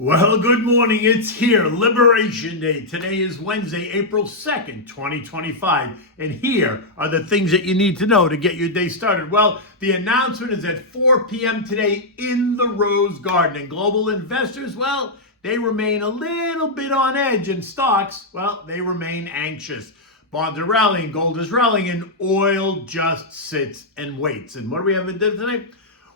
Well, good morning. It's here, Liberation Day. Today is Wednesday, April 2nd, 2025. And here are the things that you need to know to get your day started. Well, the announcement is at 4 p.m. today in the Rose Garden. And global investors, well, they remain a little bit on edge. And stocks, well, they remain anxious. Bonds are rallying, gold is rallying, and oil just sits and waits. And what do we have in dinner today?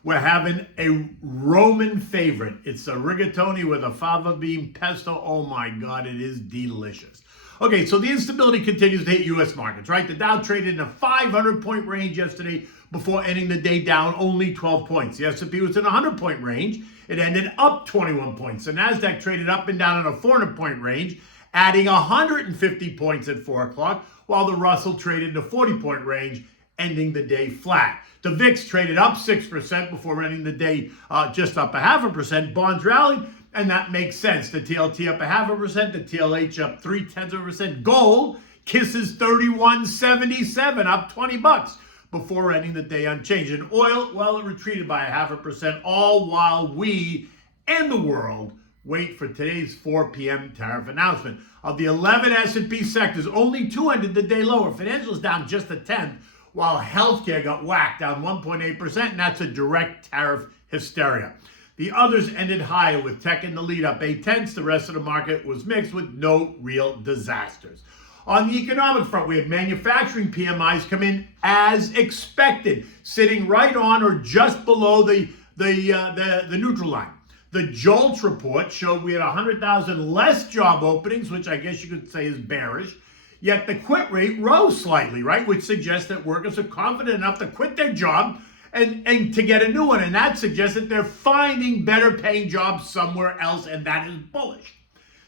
We're having a Roman favorite. It's a rigatoni with a fava bean pesto. Oh my God, it is delicious. Okay, so the instability continues to hit U.S. markets, right? The Dow traded in a 500-point range yesterday before ending the day down only 12 points. The S&P was in a 100-point range. It ended up 21 points. The NASDAQ traded up and down in a 400-point range, adding 150 points at 4 o'clock, while the Russell traded in a 40-point range, ending the day flat. The VIX traded up 6% before ending the day just up 0.5%. Bonds rallied, and that makes sense. The TLT up 0.5%, the TLH up 0.3%. Gold kisses 31.77, up $20 before ending the day unchanged. And oil, well, it retreated by 0.5%, all while we and the world wait for today's 4 p.m. tariff announcement. Of the 11 S&P sectors, only 2 ended the day lower. Financials down just a tenth, while healthcare got whacked down 1.8%, and that's a direct tariff hysteria. The others ended higher, with tech in the lead up 0.8. The rest of the market was mixed with no real disasters. On the economic front, we had manufacturing PMIs come in as expected, sitting right on or just below the neutral line. The JOLTS report showed we had 100,000 less job openings, which I guess you could say is bearish. Yet the quit rate rose slightly, right? Which suggests that workers are confident enough to quit their job and to get a new one. And that suggests that they're finding better paying jobs somewhere else, and that is bullish.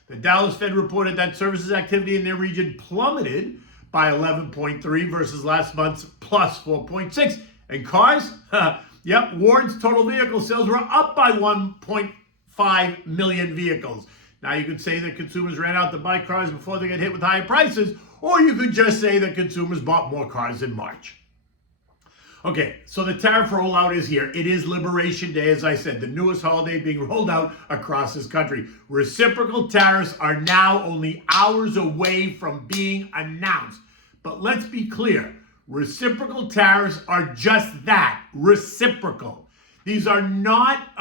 The Dallas Fed reported that services activity in their region plummeted by 11.3 versus last month's plus 4.6. And cars, Ward's total vehicle sales were up by 1.5 million vehicles. Now, you could say that consumers ran out to buy cars before they get hit with higher prices, or you could just say that consumers bought more cars in March. Okay, so the tariff rollout is here. It is Liberation Day, as I said, the newest holiday being rolled out across this country. Reciprocal tariffs are now only hours away from being announced. But let's be clear, reciprocal tariffs are just that, reciprocal. These are not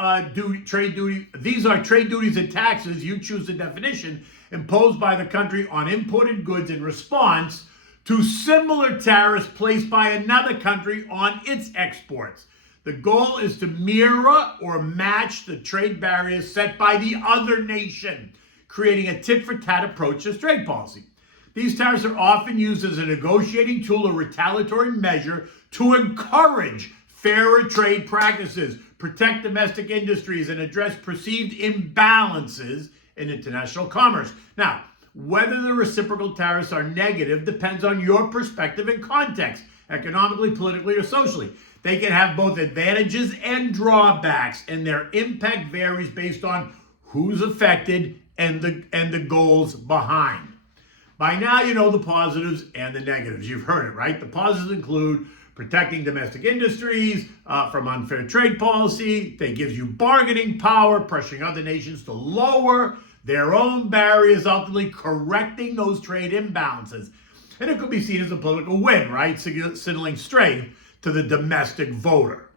trade duty. These are trade duties and taxes, you choose the definition, imposed by the country on imported goods in response to similar tariffs placed by another country on its exports. The goal is to mirror or match the trade barriers set by the other nation, creating a tit-for-tat approach to trade policy. These tariffs are often used as a negotiating tool or retaliatory measure to encourage fairer trade practices, protect domestic industries, and address perceived imbalances in international commerce. Now, whether the reciprocal tariffs are negative depends on your perspective and context, economically, politically, or socially. They can have both advantages and drawbacks, and their impact varies based on who's affected and the goals behind. By now, you know the positives and the negatives. You've heard it, right? The positives include protecting domestic industries from unfair trade policy. They give you bargaining power, pressuring other nations to lower their own barriers, ultimately correcting those trade imbalances. And it could be seen as a political win, right? Signaling strength to the domestic voter.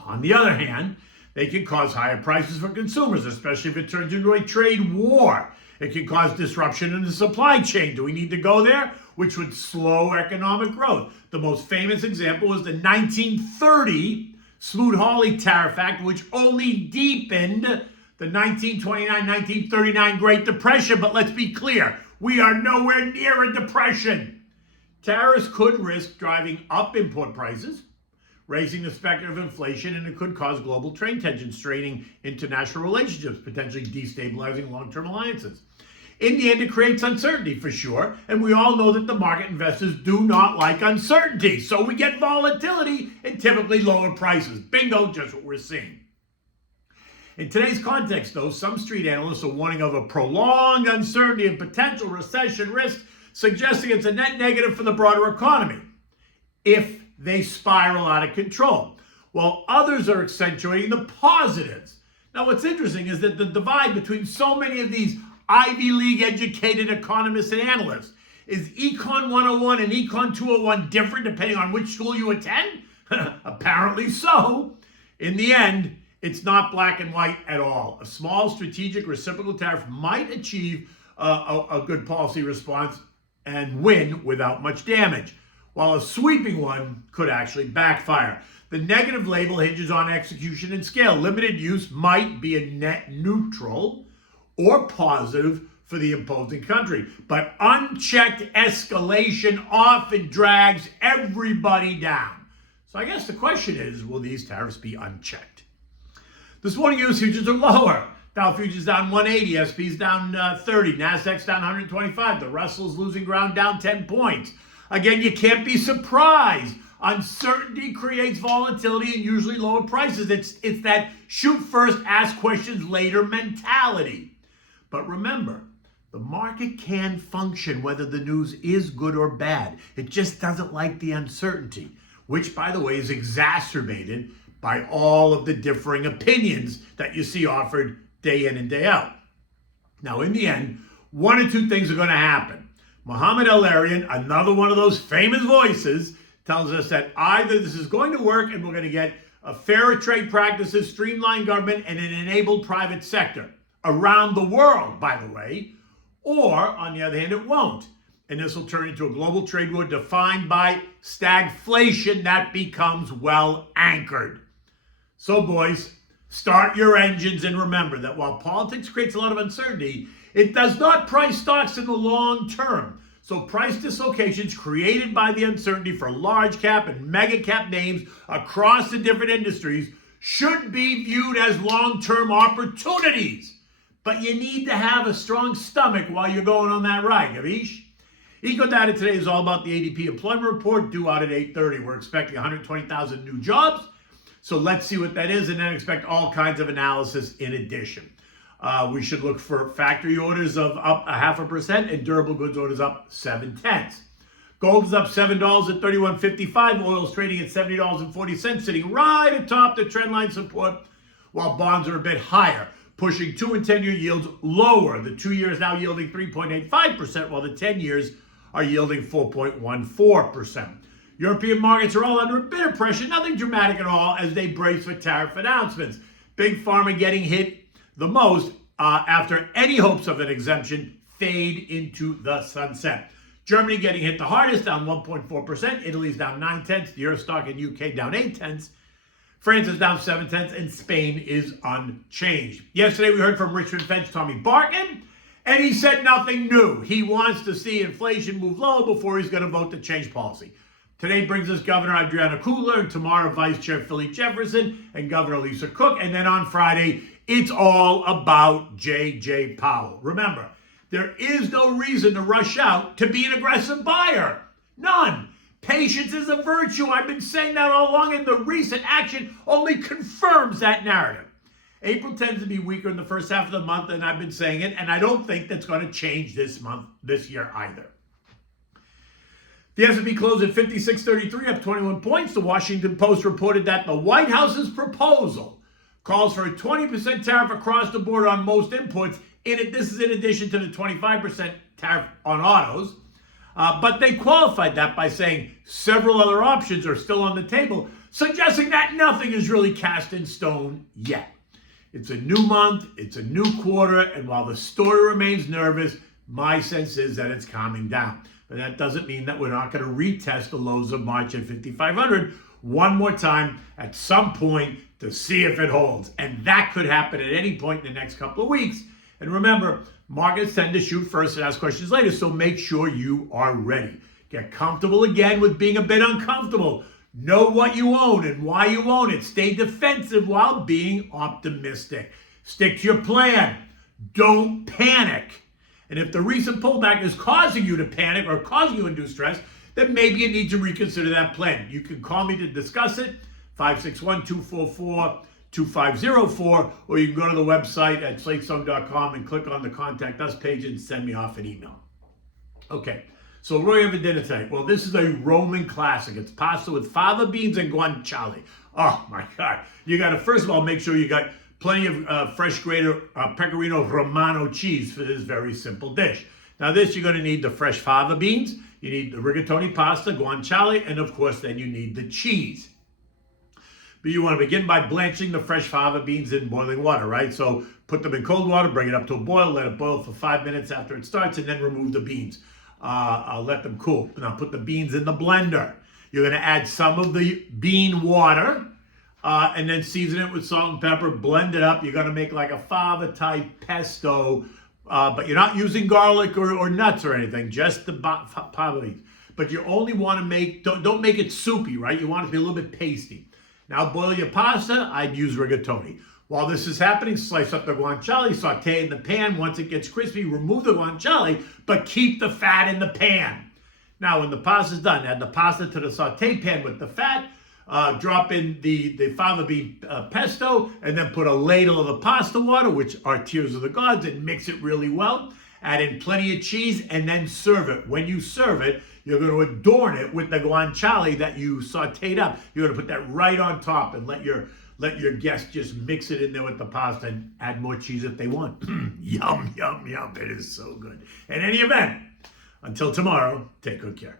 On the other hand, they can cause higher prices for consumers, especially if it turns into a trade war. It can cause disruption in the supply chain. Do we need to go there? Which would slow economic growth. The most famous example was the 1930 Smoot-Hawley Tariff Act, which only deepened the 1929-1939 Great Depression. But let's be clear, we are nowhere near a depression. Tariffs could risk driving up import prices, raising the specter of inflation, and it could cause global trade tensions, straining international relationships, potentially destabilizing long-term alliances. In the end, it creates uncertainty for sure, and we all know that the market investors do not like uncertainty, so we get volatility and typically lower prices. Bingo, just what we're seeing. In today's context, though, some street analysts are warning of a prolonged uncertainty and potential recession risk, suggesting it's a net negative for the broader economy if they spiral out of control, while others are accentuating the positives. Now, what's interesting is that the divide between so many of these Ivy League educated economists and analysts is Econ 101 and Econ 201 different depending on which school you attend? Apparently so. In the end, it's not black and white at all. A small strategic reciprocal tariff might achieve a good policy response and win without much damage, while a sweeping one could actually backfire. The negative label hinges on execution and scale. Limited use might be a net neutral or positive for the imposing country, but unchecked escalation often drags everybody down. So I guess the question is, will these tariffs be unchecked? This morning, U.S. futures are lower. Dow futures down 180, S&P's down 30, Nasdaq's down 125. The Russell's losing ground, down 10 points. Again, you can't be surprised. Uncertainty creates volatility and usually lower prices. It's that shoot first, ask questions later mentality. But remember, the market can function whether the news is good or bad. It just doesn't like the uncertainty, which, by the way, is exacerbated by all of the differing opinions that you see offered day in and day out. Now, in the end, one or two things are going to happen. Mohamed El-Arian, another one of those famous voices, tells us that either this is going to work and we're going to get a fairer trade practices, streamlined government, and an enabled private sector around the world, by the way, or, on the other hand, it won't. And this will turn into a global trade war defined by stagflation that becomes well anchored. So, boys, start your engines and remember that while politics creates a lot of uncertainty, it does not price stocks in the long term. So price dislocations created by the uncertainty for large cap and mega cap names across the different industries should be viewed as long-term opportunities. But you need to have a strong stomach while you're going on that ride, Gavish. Eco data today is all about the ADP employment report due out at 8:30. We're expecting 120,000 new jobs. So let's see what that is and then expect all kinds of analysis in addition. We should look for factory orders of up 0.5% and durable goods orders up 0.7. Gold is up $7 at $31.55. Oil's trading at $70.40, sitting right atop the trendline support, while bonds are a bit higher, pushing 2 and 10-year yields lower. The 2 years now yielding 3.85%, while the 10 years are yielding 4.14%. European markets are all under a bit of pressure, nothing dramatic at all, as they brace for tariff announcements. Big Pharma getting hit the most after any hopes of an exemption fade into the sunset. Germany getting hit the hardest, down 1.4%. Italy's down 0.9. The Euro stock in UK down 0.8. France is down 0.7, and Spain is unchanged. Yesterday, we heard from Richmond Fed's Tommy Barkin, and he said nothing new. He wants to see inflation move low before he's going to vote to change policy. Today brings us Governor Adriana Kugler, and tomorrow Vice Chair Philly Jefferson and Governor Lisa Cook. And then on Friday, it's all about J.J. Powell. Remember, there is no reason to rush out to be an aggressive buyer. None. Patience is a virtue. I've been saying that all along, and the recent action only confirms that narrative. April tends to be weaker in the first half of the month, and I've been saying it, and I don't think that's going to change this year either. The S&P closed at 56.33, up 21 points. The Washington Post reported that the White House's proposal calls for a 20% tariff across the board on most inputs. This is in addition to the 25% tariff on autos. But they qualified that by saying several other options are still on the table, suggesting that nothing is really cast in stone yet. It's a new month, it's a new quarter, and while the story remains nervous, my sense is that it's calming down. But that doesn't mean that we're not going to retest the lows of March at 5,500 one more time at some point to see if it holds. And that could happen at any point in the next couple of weeks. And remember, markets tend to shoot first and ask questions later, so make sure you are ready. Get comfortable again with being a bit uncomfortable. Know what you own and why you own it. Stay defensive while being optimistic. Stick to your plan. Don't panic. And if the recent pullback is causing you to panic or causing you induced stress, then maybe you need to reconsider that plan. You can call me to discuss it, 561-244-2504, or you can go to the website at slatestone.com and click on the Contact Us page and send me off an email. Okay, so what do we have for dinner tonight? Well, this is a Roman classic. It's pasta with fava beans and guanciale. Oh my God. You got to, first of all, make sure you got plenty of fresh grated pecorino romano cheese for this very simple dish. Now this, you're going to need the fresh fava beans, you need the rigatoni pasta, guanciale, and of course then you need the cheese. But you want to begin by blanching the fresh fava beans in boiling water, right? So put them in cold water, bring it up to a boil, let it boil for 5 minutes after it starts, and then remove the beans. Let them cool. Now put the beans in the blender. You're going to add some of the bean water, and then season it with salt and pepper, blend it up. You're going to make like a fava type pesto, but you're not using garlic or nuts or anything, just the fava beans. But you only want to make, don't make it soupy, right? You want it to be a little bit pasty. Now boil your pasta. I'd use rigatoni. While this is happening, slice up the guanciale, saute in the pan. Once it gets crispy, remove the guanciale, but keep the fat in the pan. Now when the pasta's done, add the pasta to the saute pan with the fat, drop in the fava bean pesto, and then put a ladle of the pasta water, which are tears of the gods, and mix it really well. Add in plenty of cheese, and then serve it. When you serve it, you're going to adorn it with the guanciale that you sauteed up. You're going to put that right on top and let your guests just mix it in there with the pasta and add more cheese if they want. Yum, yum, yum. It is so good. In any event, until tomorrow, take good care.